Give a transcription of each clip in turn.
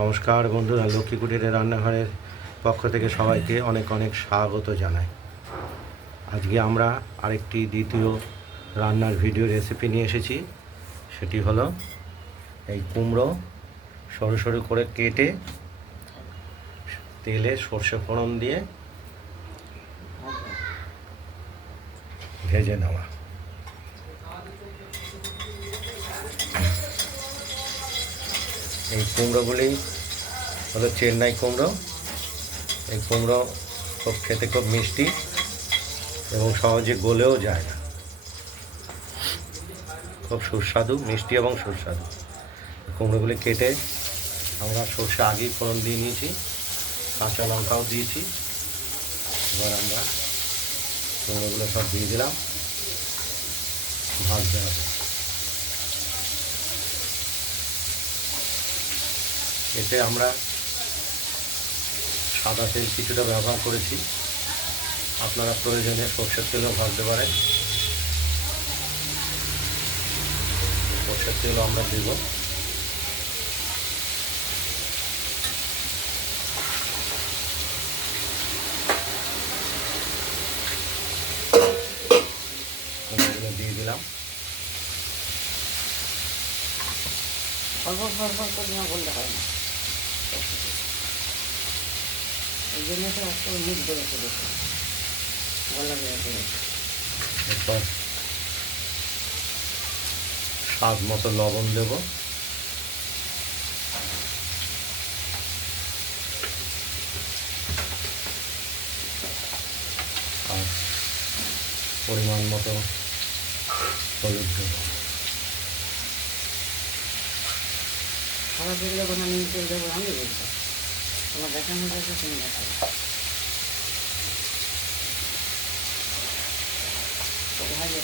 নমস্কার বন্ধুরা, লক্ষ্মী কুটিরের রান্নাঘরের পক্ষ থেকে সবাইকে অনেক অনেক স্বাগত জানাই। আজকে আমরা আরেকটি দ্বিতীয় রান্নার ভিডিও রেসিপি নিয়ে এসেছি। সেটি হলো এই কুমড়ো সরু সরু করে কেটে তেলে সর্ষে ফোড়ন দিয়ে ভেজে নেওয়া। এই কুমড়োগুলি হলো চেন্নাই কুমড়ো। এই কুমড়ো খুব খেতে খুব মিষ্টি এবং সহজে গলেও যায় না, খুব সুস্বাদু, মিষ্টি এবং সুস্বাদু। কুমড়োগুলি কেটে আমরা সর্ষে আগেই ফোড়ন দিয়ে নিয়েছি, কাঁচা লঙ্কাও দিয়েছি। এবার আমরা কুমড়োগুলো সব দিয়ে দিলাম, ভাজতে হবে। এতে আমরা সাদা তেল কিছুটা ব্যবহার করেছি, আপনারা প্রয়োজনে সর্ষের তেলও ভাজতে পারেন। সর্ষের তেলও আমরা দেব। দিয়ে দিলাম। অল্প অল্প করে না বলতে হয় না, এই জন্য তো একটা মুখ ধরে চলেছে গলা বেড়ে চলেছে। এরপর স্বাদ মতো লবণ দেব। আর পরিমাণ মতো হলুদ দেব। খাবার তেল দেবো না, নীল তেল দেবো আমি বলবো, তোমার দেখানো যাচ্ছে তুমি দেখাবো। ভালো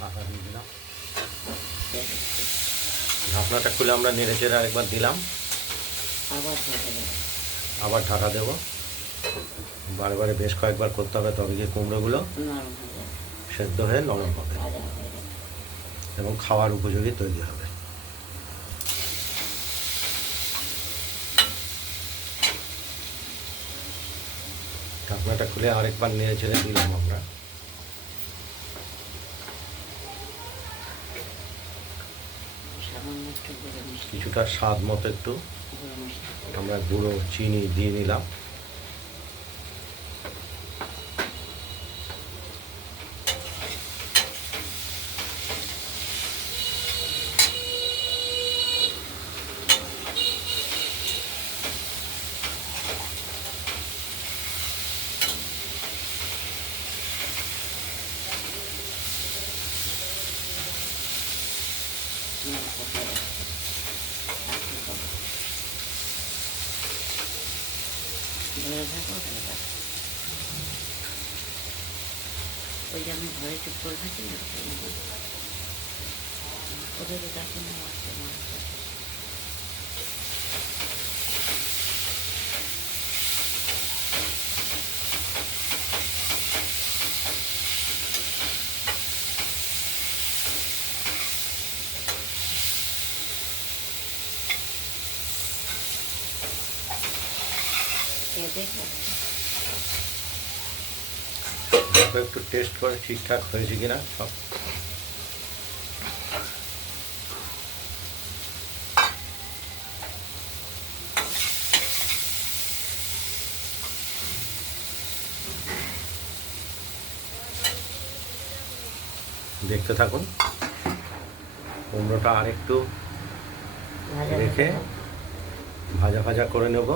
ঢাকা দিয়ে দিলাম। ঢাকনাটা খুলে আমরা নেড়ে চেড়ে আরেকবার দিলাম, আবার ঢাকা দেব। বারে বারে বেশ কয়েকবার করতে হবে, তবে গিয়ে কুমড়োগুলো সেদ্ধ হয়ে নরম হবে এবং খাওয়ার উপযোগী তৈরি হবে। ঢাকনাটা খুলে আরেকবার নেড়ে চেড়ে দিলাম আমরা। কিছুটা স্বাদ মতো একটু আমরা গুঁড়ো চিনি দিয়ে নিলাম। ওই যে আমি ঘরে চুপ করে থাকি না, ওদের ডাকে না আসতে মানুষ আছে। একটু টেস্ট করে ঠিকঠাক হয়েছে কিনা সব। দেখতে থাকুন। কুমড়োটা আরেকটু রেখে ভাজা ভাজা করে নেব,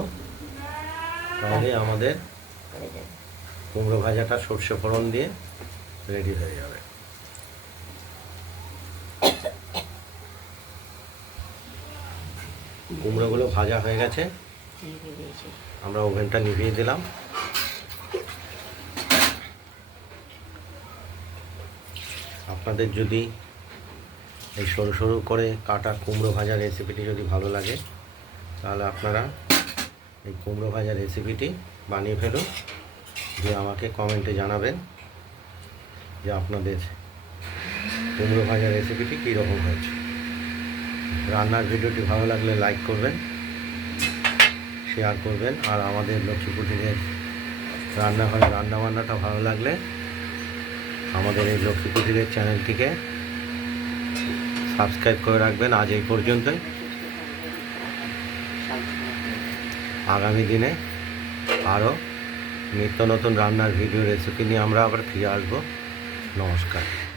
তাহলে আমাদের কুমড়ো ভাজাটা সর্ষে ফোড়ন দিয়ে রেডি হয়ে যাবে। কুমড়োগুলো ভাজা হয়ে গেছে, আমরা ওভেনটা নিভিয়ে দিলাম। আপনাদের যদি এই সরু সরু করে কাটা কুমড়ো ভাজা রেসিপিটি যদি ভালো লাগে তাহলে আপনারা এই কুমড়ো ভাজা রেসিপিটি বানিয়ে ফেলুন, দিয়ে আমাকে কমেন্টে জানাবেন যে আপনাদের কুমড়ো ভাজা রেসিপিটি কীরকম হয়েছে। রান্নার ভিডিওটি ভালো লাগলে লাইক করবেন, শেয়ার করবেন, আর আমাদের লক্ষ্মী কুটিরের রান্নাঘরে রান্নাবান্নাটা ভালো লাগলে আমাদের এই লক্ষ্মী কুটিরের চ্যানেলটিকে সাবস্ক্রাইব করে রাখবেন। আজ এই পর্যন্তই। আগামী দিনে আরও নিত্য নতুন রান্নার ভিডিও রেসিপি নিয়ে আমরা আবার ফিরে আসবো। নমস্কার।